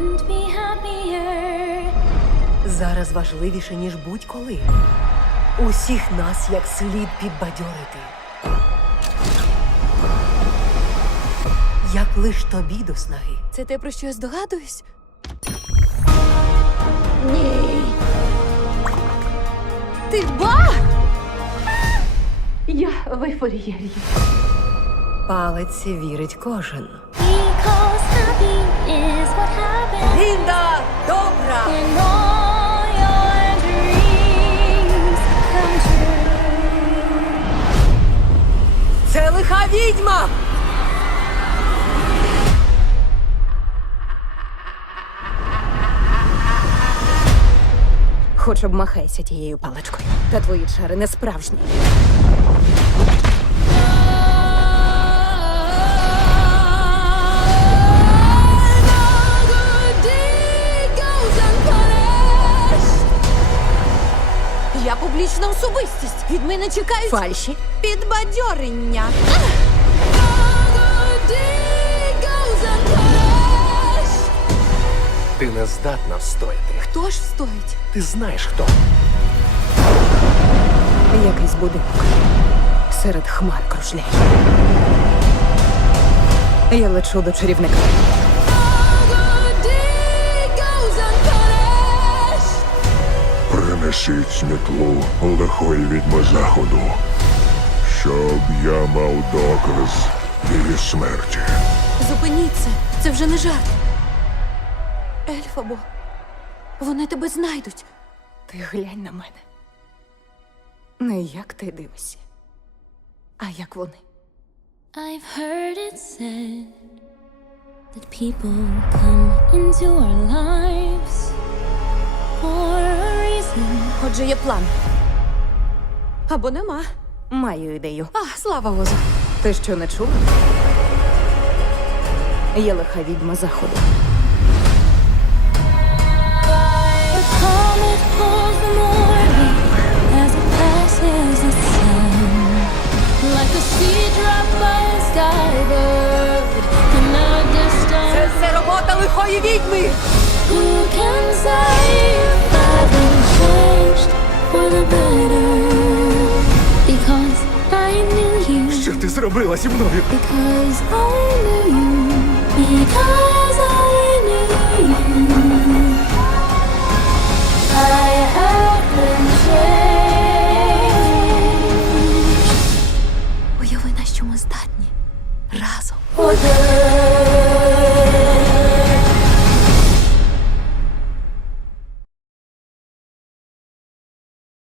Be happier. Зараз важливіше, ніж будь-коли. Усіх нас як слід підбадьорити. Як лиш тобі до снаги. Це те, про що я здогадуюсь. Ні. Nee. Ти ба? Ah! Я в вифворієр. Палець вірить кожен. Because happy. Відьма! Хоч обмахайся тією паличкою, Та твої чари не справжні. історична особистість. Від мене чекають фальші підбадьорення. А! Ти не здатна встояти. Хто ж встоїть? Ти знаєш, хто. Якийсь будинок серед хмар кружляє. Я лечу до чарівника. Всіть смітлу лихої відьми заходу, щоб я мав доказ її смерті. Зупиніться, це вже не жарт. Ельфабо, вони тебе знайдуть. Ти глянь на мене. Не як ти дивишся. А як вони? I've heard it said that people come into our lives Отже, є план. Або нема. Маю ідею. А, слава возу. Ти що не чув? Є лиха відьма заходу. Це все робота лихої відьми. Що ти зробила зі мною? Уяви на що ми здатні. Разом.